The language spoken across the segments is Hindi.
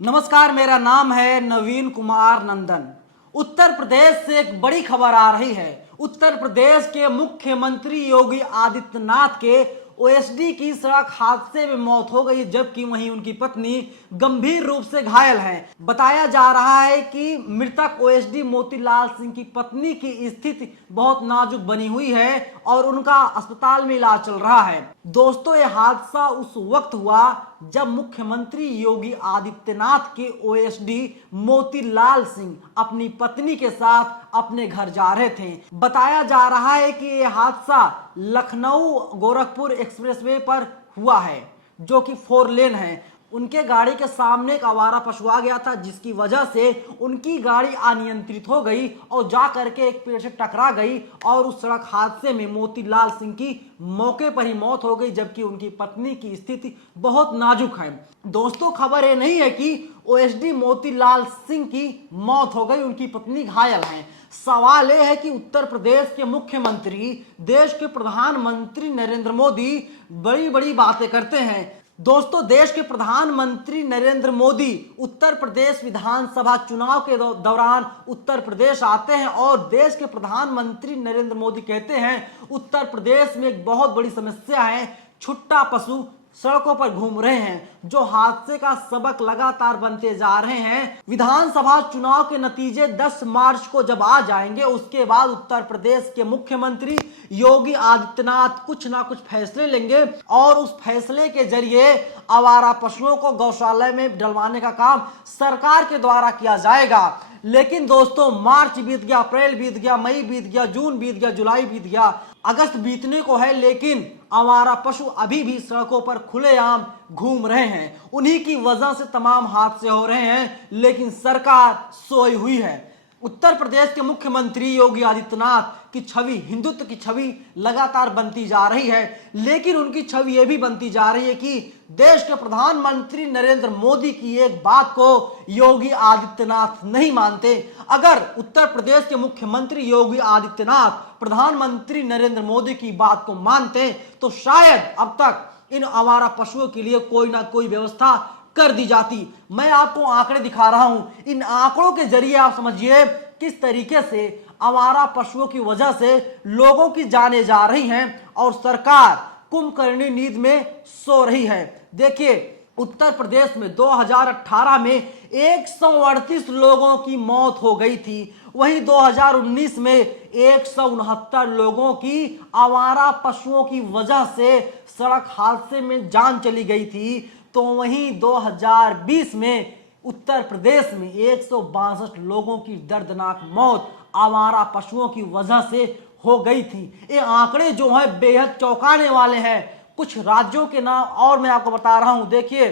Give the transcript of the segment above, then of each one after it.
नमस्कार, मेरा नाम है नवीन कुमार नंदन। उत्तर प्रदेश से एक बड़ी खबर आ रही है। उत्तर प्रदेश के मुख्यमंत्री योगी आदित्यनाथ के ओएसडी की सड़क हादसे में मौत हो गई, जबकि वहीं उनकी पत्नी गंभीर रूप से घायल है। बताया जा रहा है कि मृतक ओएसडी मोतीलाल सिंह की पत्नी की स्थिति बहुत नाजुक बनी हुई है और उनका अस्पताल में इलाज चल रहा है। दोस्तों, यह हादसा उस वक्त हुआ जब मुख्यमंत्री योगी आदित्यनाथ के ओएसडी मोतीलाल सिंह अपनी पत्नी के साथ अपने घर जा रहे थे। बताया जा रहा है कि यह हादसा लखनऊ गोरखपुर एक्सप्रेसवे पर हुआ है, जो कि 4 लेन है। उनके गाड़ी के सामने एक आवारा पशु आ गया था, जिसकी वजह से उनकी गाड़ी अनियंत्रित हो गई और जा करके एक पेड़ से टकरा गई और उस सड़क हादसे में मोतीलाल सिंह की मौके पर ही मौत हो गई, जबकि उनकी पत्नी की स्थिति बहुत नाजुक है। दोस्तों, खबर ये नहीं है कि ओएसडी मोतीलाल सिंह की मौत हो गई, उनकी पत्नी घायल है। सवाल यह है कि उत्तर प्रदेश के मुख्यमंत्री, देश के प्रधानमंत्री नरेंद्र मोदी बड़ी बड़ी बातें करते हैं। दोस्तों, देश के प्रधानमंत्री नरेंद्र मोदी उत्तर प्रदेश विधानसभा चुनाव के दौरान उत्तर प्रदेश आते हैं और देश के प्रधानमंत्री नरेंद्र मोदी कहते हैं उत्तर प्रदेश में एक बहुत बड़ी समस्या है, छुट्टा पशु सड़कों पर घूम रहे हैं, जो हादसे का सबक लगातार बनते जा रहे हैं। विधानसभा चुनाव के नतीजे 10 मार्च को जब आ जाएंगे, उसके बाद उत्तर प्रदेश के मुख्यमंत्री योगी आदित्यनाथ कुछ ना कुछ फैसले लेंगे और उस फैसले के जरिए आवारा पशुओं को गौशाला में डलवाने का काम सरकार के द्वारा किया जाएगा। लेकिन दोस्तों, मार्च बीत गया, अप्रैल बीत गया, मई बीत गया, जून बीत गया, जुलाई बीत गया, अगस्त बीतने को है, लेकिन आवारा पशु अभी भी सड़कों पर खुलेआम घूम रहे हैं। उन्हीं की वजह से तमाम हादसे हो रहे हैं, लेकिन सरकार सोई हुई है। उत्तर प्रदेश के मुख्यमंत्री योगी आदित्यनाथ की छवि, हिंदुत्व की छवि लगातार बनती जा रही है, लेकिन उनकी छवि यह भी बनती जा रही है कि देश के प्रधानमंत्री नरेंद्र मोदी की एक बात को योगी आदित्यनाथ नहीं मानते। अगर उत्तर प्रदेश के मुख्यमंत्री योगी आदित्यनाथ प्रधानमंत्री नरेंद्र मोदी की बात को मानते तो शायद अब तक इन आवारा पशुओं के लिए कोई ना कोई व्यवस्था कर दी जाती। मैं आपको आंकड़े दिखा रहा हूं, इन आंकड़ों के जरिए आप समझिए किस तरीके से आवारा पशुओं की वजह से लोगों की जानें जा रही हैं और सरकार कुंभकर्णी नींद में सो रही है। देखिए, उत्तर प्रदेश में 2018 में 138 लोगों की मौत हो गई थी, वहीं 2019 में 169 लोगों की आवारा पशुओं की वजह से सड़क हादसे में जान चली गई थी। तो वहीं 2020 में उत्तर प्रदेश में 162 लोगों की दर्दनाक मौत आवारा पशुओं की वजह से हो गई थी। ये आंकड़े जो है बेहद चौंकाने वाले हैं। कुछ राज्यों के नाम और मैं आपको बता रहा हूं। देखिए,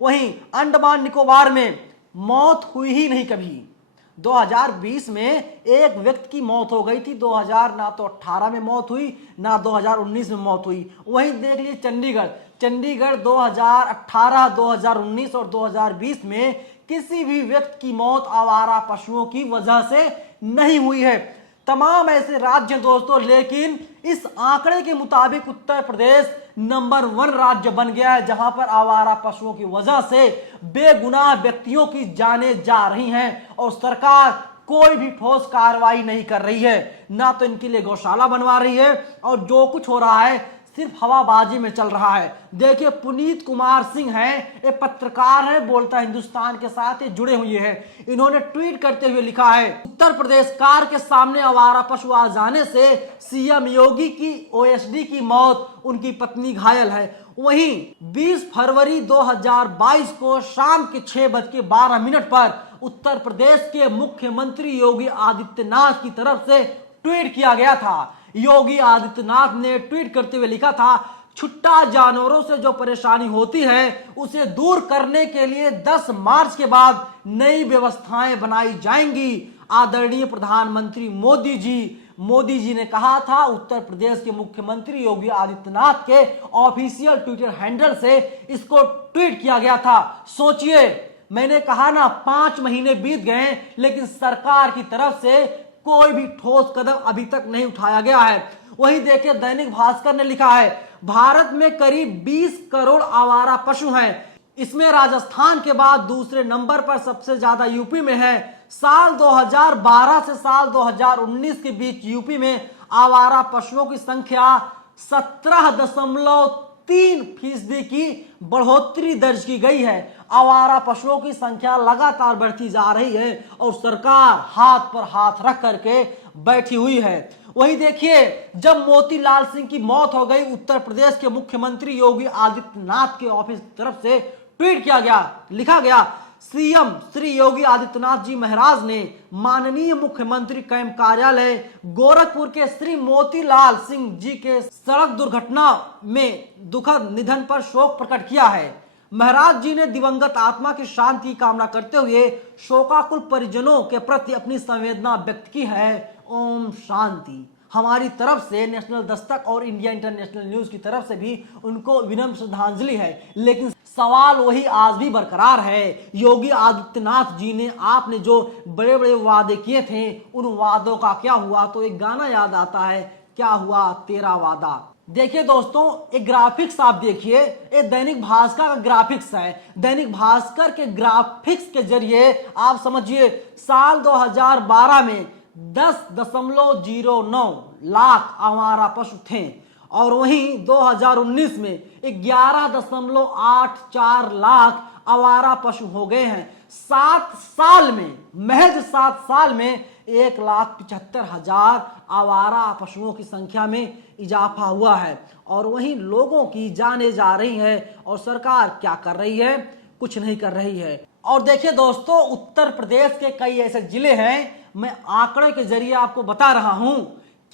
वहीं अंडमान निकोबार में मौत हुई ही नहीं कभी। 2020 में एक व्यक्ति की मौत हो गई थी, 2000 ना तो 18 में मौत हुई, ना 2019 में मौत हुई। वहीं देख लीजिए चंडीगढ़ 2018, 2019 और 2020 में किसी भी व्यक्ति की मौत आवारा पशुओं की वजह से नहीं हुई है। तमाम ऐसे राज्य दोस्तों, लेकिन इस आंकड़े के मुताबिक उत्तर प्रदेश नंबर 1 राज्य बन गया है, जहां पर आवारा पशुओं की वजह से बेगुनाह व्यक्तियों की जानें जा रही हैं और सरकार कोई भी ठोस कार्रवाई नहीं कर रही है। ना तो इनके लिए गौशाला बनवा रही है और जो कुछ हो रहा है सिर्फ हवाबाजी में चल रहा है। देखिए, पुनीत कुमार सिंह हैं, एक पत्रकार है, बोलता हिंदुस्तान के साथ ये जुड़े हुए हैं। इन्होंने ट्वीट करते हुए लिखा है, उत्तर प्रदेश कार के सामने आवारा पशु आ जाने से सीएम योगी की ओएसडी की मौत, उनकी पत्नी घायल है। वहीं 20 फरवरी 2022 को शाम के 6:12 पर उत्तर प्रदेश के मुख्यमंत्री योगी आदित्यनाथ की तरफ से ट्वीट किया गया था। योगी आदित्यनाथ ने ट्वीट करते हुए लिखा था, छुट्टा जानवरों से जो परेशानी होती है उसे दूर करने के लिए 10 मार्च के बाद नई व्यवस्थाएं बनाई जाएंगी। आदरणीय प्रधानमंत्री मोदी जी ने कहा था, उत्तर प्रदेश के मुख्यमंत्री योगी आदित्यनाथ के ऑफिशियल ट्विटर हैंडल से इसको ट्वीट किया गया था। सोचिए, मैंने कहा ना, 5 महीने बीत गए लेकिन सरकार की तरफ से कोई भी ठोस कदम अभी तक नहीं उठाया गया है। वहीं देखिए, दैनिक भास्कर ने लिखा है, भारत में करीब 20 करोड़ आवारा पशु हैं। इसमें राजस्थान के बाद दूसरे नंबर पर सबसे ज्यादा यूपी में है। साल 2012 से साल 2019 के बीच यूपी में आवारा पशुओं की संख्या 17.3% की बढ़ोतरी दर्ज की गई है। आवारा पशुओं की संख्या लगातार बढ़ती जा रही है और सरकार हाथ पर हाथ रख करके बैठी हुई है। वहीं देखिए, जब मोतीलाल सिंह की मौत हो गई, उत्तर प्रदेश के मुख्यमंत्री योगी आदित्यनाथ के ऑफिस की तरफ से ट्वीट किया गया, लिखा गया, सीएम श्री योगी आदित्यनाथ जी महाराज ने माननीय मुख्यमंत्री कैंप कार्यालय गोरखपुर के श्री मोतीलाल सिंह जी के सड़क दुर्घटना में दुखद निधन पर शोक प्रकट किया है। महाराज जी ने दिवंगत आत्मा की शांति की कामना करते हुए शोकाकुल परिजनों के प्रति अपनी संवेदना व्यक्त की है। ओम शांति। हमारी तरफ से नेशनल दस्तक और इंडिया इंटरनेशनल न्यूज की तरफ से भी उनको विनम्र श्रद्धांजलि है। लेकिन सवाल वही आज भी बरकरार है, योगी आदित्यनाथ जी ने आपने जो बड़े बड़े वादे किए थे उन वादों का क्या हुआ? तो एक गाना याद आता है, क्या हुआ तेरा वादा। देखिए दोस्तों, एक ग्राफिक्स आप देखिए, ये दैनिक भास्कर का ग्राफिक्स है। दैनिक भास्कर के ग्राफिक्स के जरिए आप समझिए, साल 2012 में 10.09 लाख आवारा पशु थे और वहीं 2019 में 11.84 लाख आवारा पशु हो गए हैं। 7 साल में, महज 7 साल में 1,75,000 आवारा पशुओं की संख्या में इजाफा हुआ है। और वहीं लोगों की जाने जा रही है और सरकार क्या कर रही है? कुछ नहीं कर रही है। और देखिए दोस्तों, उत्तर प्रदेश के कई ऐसे जिले हैं, मैं आंकड़े के जरिए आपको बता रहा हूं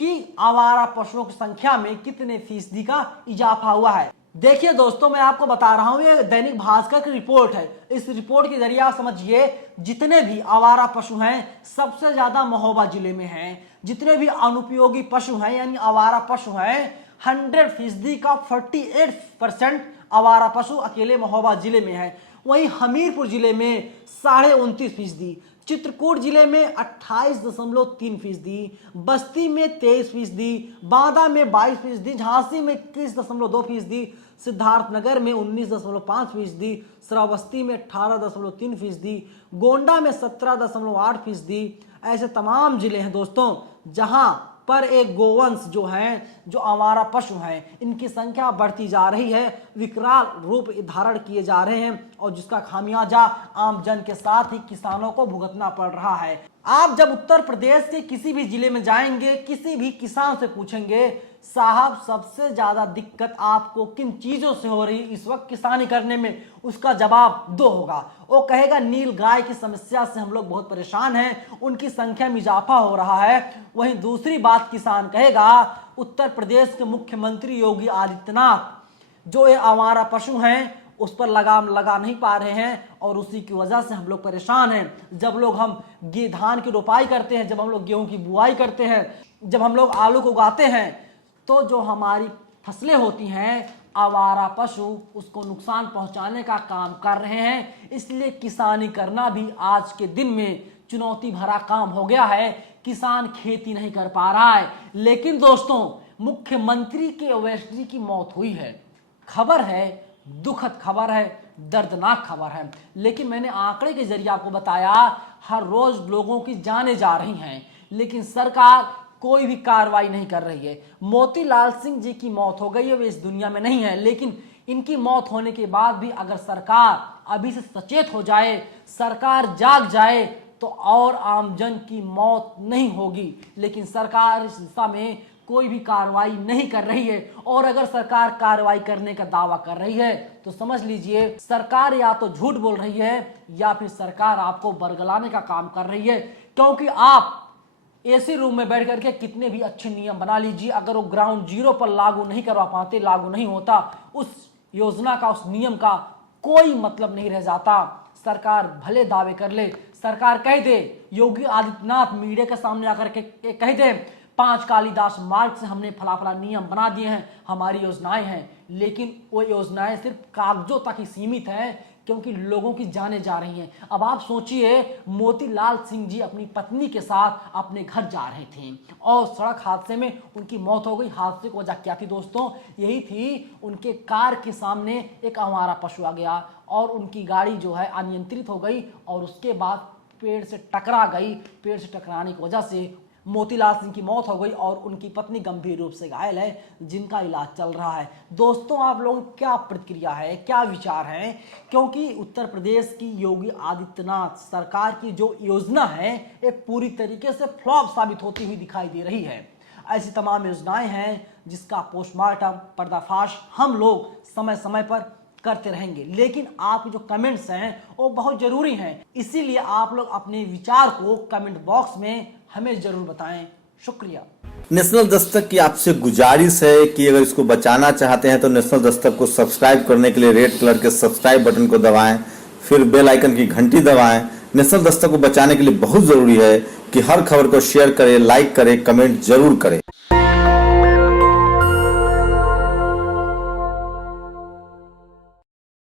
कि आवारा पशुओं की संख्या में कितने फीसदी का इजाफा हुआ है। देखिए दोस्तों, मैं आपको बता रहा हूं, ये दैनिक भास्कर की रिपोर्ट है। इस रिपोर्ट के जरिए आप समझिए, जितने भी आवारा पशु हैं सबसे ज्यादा महोबा जिले में हैं। जितने भी अनुपयोगी पशु हैं यानी आवारा पशु हैं, 100% का 48% आवारा पशु अकेले महोबा जिले में है। वहीं हमीरपुर जिले में 29.5%, चित्रकूट जिले में 28.3%, बस्ती में 23%, बांदा में 22%, झांसी में 21.2%, सिद्धार्थनगर में 19.5%, श्रावस्ती में 18.3%, गोंडा में 17.8%। ऐसे तमाम जिले हैं दोस्तों जहां पर एक गोवंश जो है, जो आवारा पशु हैं, इनकी संख्या बढ़ती जा रही है, विकराल रूप धारण किए जा रहे हैं और जिसका खामियाजा आम जन के साथ ही किसानों को भुगतना पड़ रहा है। आप जब उत्तर प्रदेश के किसी भी जिले में जाएंगे, किसी भी किसान से पूछेंगे, साहब सबसे ज्यादा दिक्कत आपको किन चीजों से हो रही इस वक्त किसानी करने में, उसका जवाब दो होगा। वो कहेगा नील गाय की समस्या से हम लोग बहुत परेशान हैं, उनकी संख्या में इजाफा हो रहा है। वहीं दूसरी बात किसान कहेगा, उत्तर प्रदेश के मुख्यमंत्री योगी आदित्यनाथ जो ये आवारा पशु हैं उस पर लगाम लगा नहीं पा रहे हैं और उसी की वजह से हम लोग परेशान हैं। जब लोग हम धान की रोपाई करते हैं, जब हम लोग गेहूं की बुआई करते हैं, जब हम लोग आलू को उगाते हैं, तो जो हमारी फसलें होती हैं, आवारा पशु उसको नुकसान पहुंचाने का काम कर रहे हैं। इसलिए किसानी करना भी आज के दिन में चुनौती भरा काम हो गया है। किसान खेती नहीं कर पा रहा है। लेकिन दोस्तों, मुख्यमंत्री के ओवैसी की मौत हुई है, खबर है, दुखद खबर है, दर्दनाक खबर है। लेकिन मैंने आंकड़े के जरिए आपको बताया, हर रोज लोगों की जानें जा रही हैं, लेकिन सरकार कोई भी कार्रवाई नहीं कर रही है। मोतीलाल सिंह जी की मौत हो गई है, वे इस दुनिया में नहीं है, लेकिन इनकी मौत होने के बाद भी अगर सरकार अभी से सचेत हो जाए, सरकार जाग जाए, तो और आमजन की मौत नहीं होगी। लेकिन सरकार इस दिशा में कोई भी कार्रवाई नहीं कर रही है। और अगर सरकार कार्रवाई करने का दावा कर रही है तो समझ लीजिए सरकार या तो झूठ बोल रही है या फिर सरकार आपको बरगलाने का काम कर रही है। क्योंकि आप एसी रूम में बैठ करके कितने भी अच्छे नियम बना लीजिए, अगर वो ग्राउंड जीरो पर लागू नहीं करवा पाते, लागू नहीं होता, उस योजना का, उस नियम का कोई मतलब नहीं रह जाता। सरकार भले दावे कर ले, सरकार कह दे, योगी आदित्यनाथ मीडिया के सामने आकर के कह दे 5 कालिदास मार्ग से हमने फला फला नियम बना दिए हैं, हमारी योजनाएं हैं, लेकिन वो योजनाएं सिर्फ कागजों तक ही सीमित हैं। क्योंकि लोगों की जानें जा रही हैं। अब आप सोचिए, मोतीलाल सिंह जी अपनी पत्नी के साथ अपने घर जा रहे थे और सड़क हादसे में उनकी मौत हो गई। हादसे की वजह क्या थी दोस्तों? यही थी, उनके कार के सामने एक आवारा पशु आ गया और उनकी गाड़ी जो है अनियंत्रित हो गई और उसके बाद पेड़ से टकरा गई। पेड़ से टकराने की वजह से मोतीलाल सिंह की मौत हो गई और उनकी पत्नी गंभीर रूप से घायल है, जिनका इलाज चल रहा है। दोस्तों, आप लोगों की क्या प्रतिक्रिया है, क्या विचार है? क्योंकि उत्तर प्रदेश की योगी आदित्यनाथ सरकार की जो योजना है एक पूरी तरीके से फ्लॉप साबित होती हुई दिखाई दे रही है। ऐसी तमाम योजनाएं हैं जिसका पोस्टमार्टम, पर्दाफाश हम लोग समय समय पर करते रहेंगे, लेकिन आपके जो कमेंट्स हैं वो बहुत जरूरी हैं। इसीलिए आप लोग अपने विचार को कमेंट बॉक्स में हमें जरूर बताएं। शुक्रिया। नेशनल दस्तक की आपसे गुजारिश है कि अगर इसको बचाना चाहते हैं तो नेशनल दस्तक को सब्सक्राइब करने के लिए रेड कलर के सब्सक्राइब बटन को दबाएं, फिर बेल आइकन की घंटी दबाएं। नेशनल दस्तक को बचाने के लिए बहुत जरूरी है कि हर खबर को शेयर करें, लाइक करें, कमेंट जरूर करें।